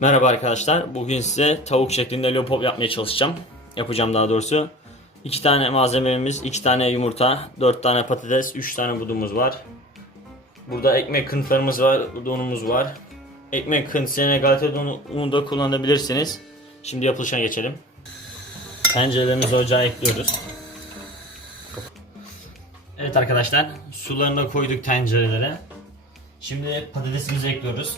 Merhaba arkadaşlar. Bugün size tavuk şeklinde lollipop yapmaya çalışacağım. Yapacağım daha doğrusu. 2 tane malzememiz, 2 tane yumurta, 4 tane patates, 3 tane budumuz var. Burada ekmek kıntılarımız var, donumuz var. Ekmek kıntısı yerine galeta unu da kullanabilirsiniz. Şimdi yapılışına geçelim. Tencerelerimizi ocağa ekliyoruz. Evet arkadaşlar, sularını da koyduk tencerelere. Şimdi patatesimizi ekliyoruz.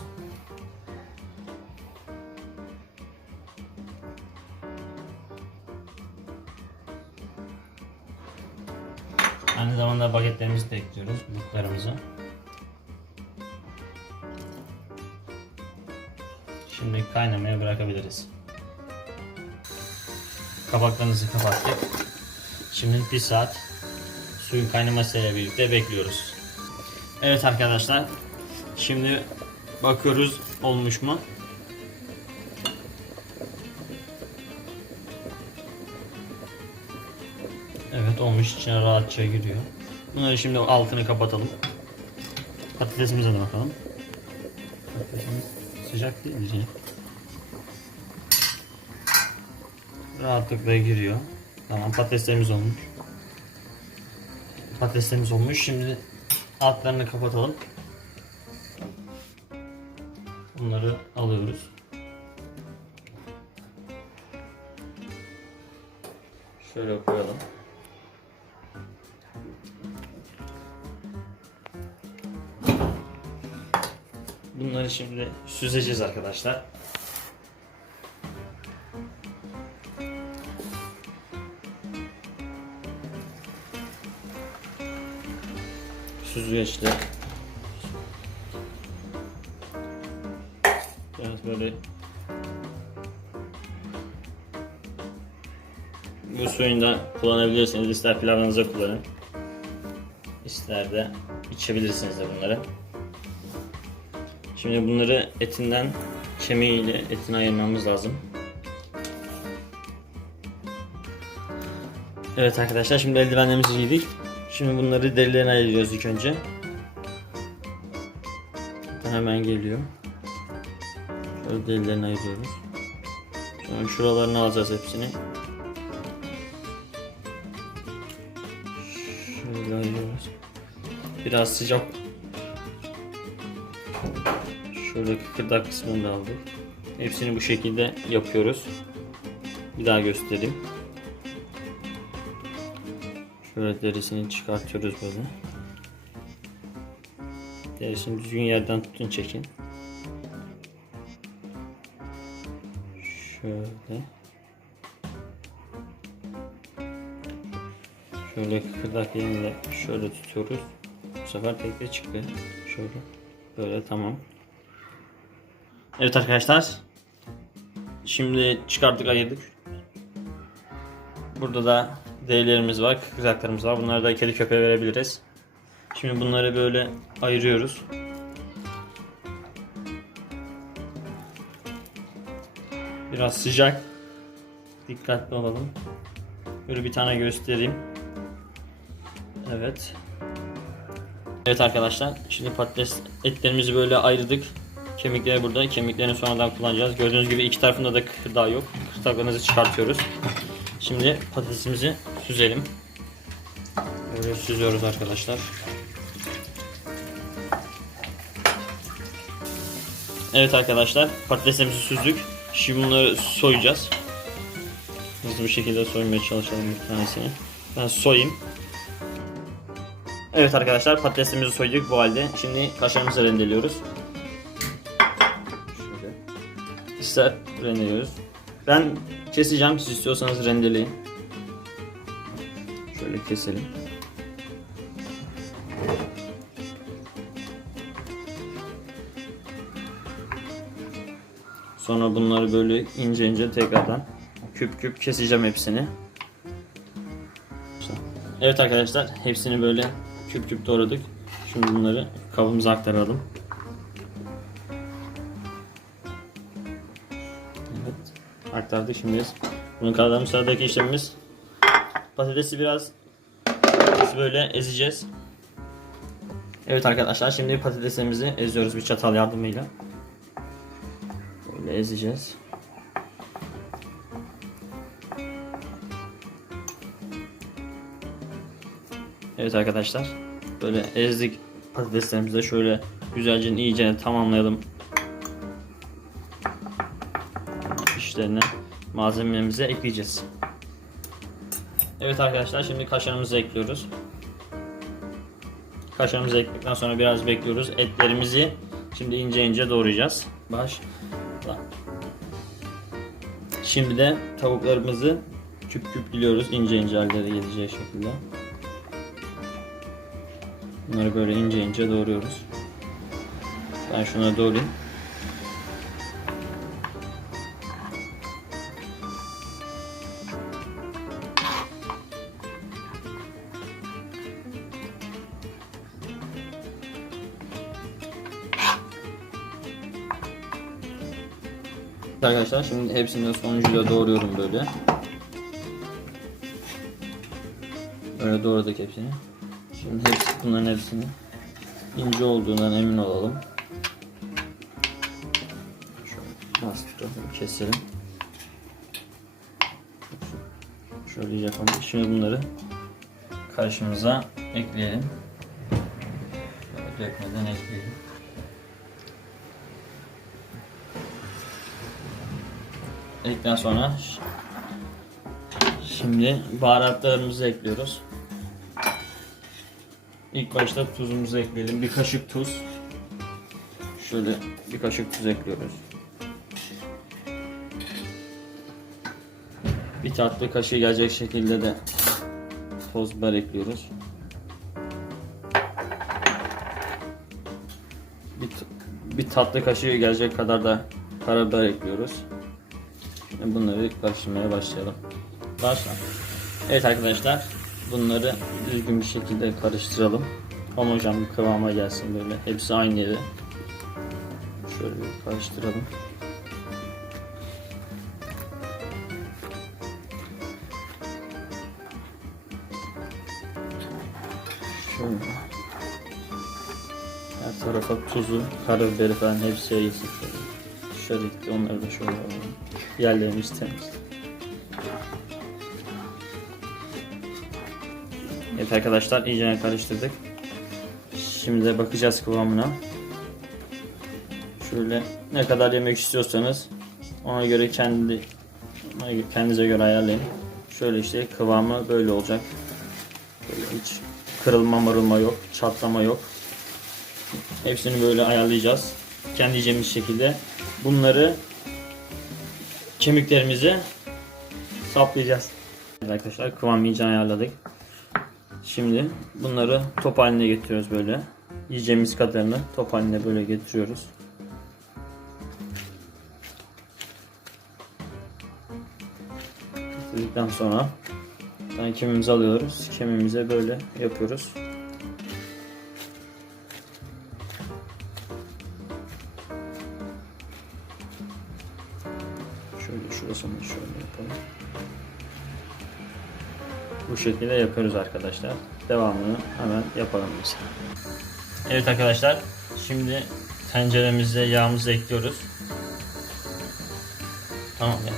Zamanda bagetlerimizi de ekliyoruz, bulutlarımızı. Şimdi kaynamaya bırakabiliriz. Kapaklarınızı kapattık. Şimdi bir saat suyun kaynamasıyla birlikte bekliyoruz. Evet arkadaşlar. Şimdi bakıyoruz olmuş mu? Evet olmuş içine rahatça giriyor. Bunları şimdi altını kapatalım. Patatesimize de bakalım. Patatesimiz sıcak değil mi? Rahatlıkla giriyor. Tamam patateslerimiz olmuş. Patateslerimiz olmuş. Şimdi altlarını kapatalım. Bunları alıyoruz. Şöyle koyalım. Bunları şimdi süzeceğiz arkadaşlar. Süzgeçle biraz böyle bu suyunu da kullanabilirsiniz. İster pilavınıza kullanın. İster de içebilirsiniz de bunları. Şimdi bunları etinden kemiğiyle etini ayırmamız lazım. Evet arkadaşlar şimdi eldivenlerimizi giydik. Şimdi bunları derilerine ayırıyoruz ilk önce. Hemen geliyor. Şöyle derilerini ayırıyoruz. Sonra şuralarını alacağız hepsini. Şöyle ayırıyoruz. Biraz sıcak Şöyle kıkırdak kısmını da aldık. Hepsini bu şekilde yapıyoruz. Bir daha göstereyim. Şöyle derisini çıkartıyoruz böyle. Derisini düzgün yerden tutun çekin. Şöyle. Şöyle kıkırdak yerine şöyle tutuyoruz. Bu sefer tek de çıktı. Şöyle. Böyle tamam. Evet arkadaşlar. Şimdi çıkarttık ayırdık. Burada da derilerimiz var, kızaklarımız var. Bunları da kedi köpeğe verebiliriz. Şimdi bunları böyle ayırıyoruz. Biraz sıcak. Dikkatli olalım. Böyle bir tane göstereyim. Evet. Evet arkadaşlar. Şimdi patates etlerimizi böyle ayırdık. Kemikleri burada. Kemiklerini sonradan kullanacağız. Gördüğünüz gibi iki tarafında da kıkırdağı yok. Kıkırdaklarınızı çıkartıyoruz. Şimdi patatesimizi süzelim. Böyle süzüyoruz arkadaşlar. Evet arkadaşlar patatesimizi süzdük. Şimdi bunları soyacağız. Hızlı bir şekilde soymaya çalışalım bir tanesini. Ben soyayım. Evet arkadaşlar patatesimizi soyduk bu halde. Şimdi kaşarımızı rendeliyoruz. İster rendeliyoruz. Ben keseceğim. Siz istiyorsanız rendeleyin. Şöyle keselim. Sonra bunları böyle ince ince tekrardan küp küp keseceğim hepsini. Evet arkadaşlar hepsini böyle küp küp doğradık. Şimdi bunları kabımıza aktaralım. Aktardık şimdi biz. Bunun kalan sıradaki işlemimiz patatesi biraz böyle ezeceğiz. Evet arkadaşlar şimdi patatesimizi eziyoruz bir çatal yardımıyla. Böyle ezeceğiz. Evet arkadaşlar. Böyle ezdik patateslerimizi şöyle güzelce iyice tamamlayalım. İşlerine malzemelerimizi ekleyeceğiz. Evet arkadaşlar şimdi kaşarımızı ekliyoruz. Kaşarımızı ekledikten sonra biraz bekliyoruz. Etlerimizi şimdi ince ince doğrayacağız. Baş. Şimdi de tavuklarımızı küp küp diliyoruz. ince ince halleri gelecek şekilde. Bunları böyle ince ince doğruyoruz. Ben şuna doğrayayım. Arkadaşlar şimdi hepsini sonucuyla doğruyorum böyle. Böyle doğradık hepsini. Şimdi hepsi, bunların hepsini ince olduğundan emin olalım. Şöyle bastıralım, keselim. Şöyle yapalım. Şimdi bunları karışımıza ekleyelim. Dökmeden ekleyelim. Ekledikten sonra şimdi baharatlarımızı ekliyoruz. İlk başta tuzumuzu ekleyelim. Bir kaşık tuz. Şöyle bir kaşık tuz ekliyoruz. Bir tatlı kaşığı gelecek şekilde de toz biber ekliyoruz. Bir, bir tatlı kaşığı gelecek kadar da karabiber ekliyoruz. Bunları karıştırmaya başlayalım. Başla. Evet arkadaşlar bunları düzgün bir şekilde karıştıralım. Homojen bir kıvama gelsin böyle. Hepsi aynı yere. Şöyle bir karıştıralım. Şöyle. Her tarafa tuzu, karabiberi falan hepsi yayılsın şöyle. Şöyle onları da şöyle alalım. Yerlerimiz temiz. Evet arkadaşlar iyice karıştırdık. Şimdi de bakacağız kıvamına. Şöyle ne kadar yemek istiyorsanız ona göre kendi kendinize göre ayarlayın. Şöyle işte kıvamı böyle olacak. Böyle hiç kırılma marulma yok, çatlama yok. Hepsini böyle ayarlayacağız. Kendi yiyeceğimiz şekilde. Bunları kemiklerimize saplayacağız. Arkadaşlar kıvam iyice ayarladık. Şimdi bunları top haline getiriyoruz böyle. Yiyeceğimiz kadarını top haline böyle getiriyoruz. Getirdikten sonra kemiğimizi alıyoruz. Kemiğimize böyle yapıyoruz. Şekilde yapıyoruz arkadaşlar. Devamını hemen yapalım biz. Evet arkadaşlar. Şimdi tenceremize yağımızı ekliyoruz. Tamam ya.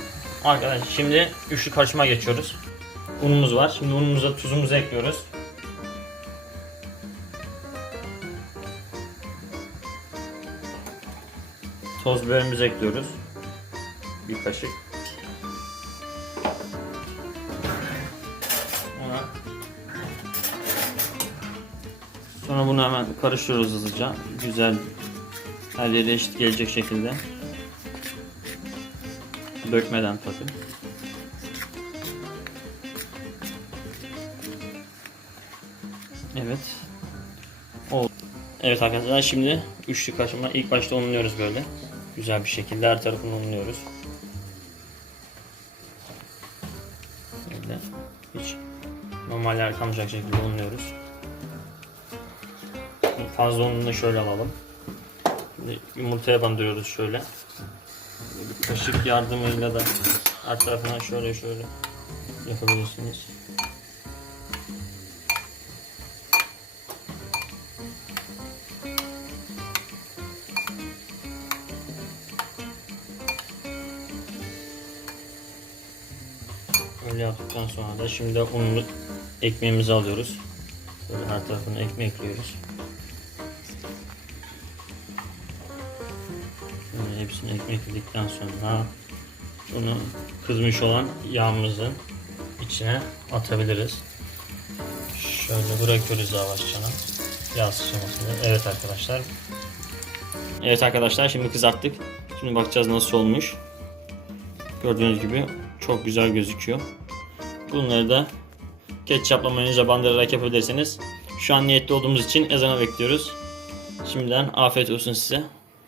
Arkadaşlar şimdi üçlü karışıma geçiyoruz. Unumuz var. Şimdi unumuza tuzumuzu ekliyoruz. Toz biberimizi ekliyoruz. Bir kaşık. Sonra bunu hemen karıştırıyoruz hızlıca. Güzel her yere eşit gelecek şekilde. Dökmeden tabii. Evet. Oldu. Evet arkadaşlar şimdi üçlü kaşıma ilk başta unluyoruz böyle. Güzel bir şekilde her tarafını unluyoruz. Böyle hiç normal yer kalmayacak şekilde unluyoruz. Panzonunu şöyle alalım. Şimdi yumurtaya bandırıyoruz şöyle. Bir kaşık yardımıyla da her tarafından şöyle şöyle yapabilirsiniz. Öyle yaptıktan sonra da şimdi unlu ekmeğimizi alıyoruz. Böyle her tarafını ekmek ekliyoruz. Hepsini ekmekledikten sonra bunu kızmış olan yağımızın içine atabiliriz. Şöyle bırakıyoruz yavaşça. Yağ sıçramasını. Evet arkadaşlar. Evet arkadaşlar şimdi kızarttık. Şimdi bakacağız nasıl olmuş. Gördüğünüz gibi çok güzel gözüküyor. Bunları da ketçapla mayonezle bandırarak yapabilirsiniz. Şu an niyetli olduğumuz için ezana bekliyoruz. Şimdiden afiyet olsun size.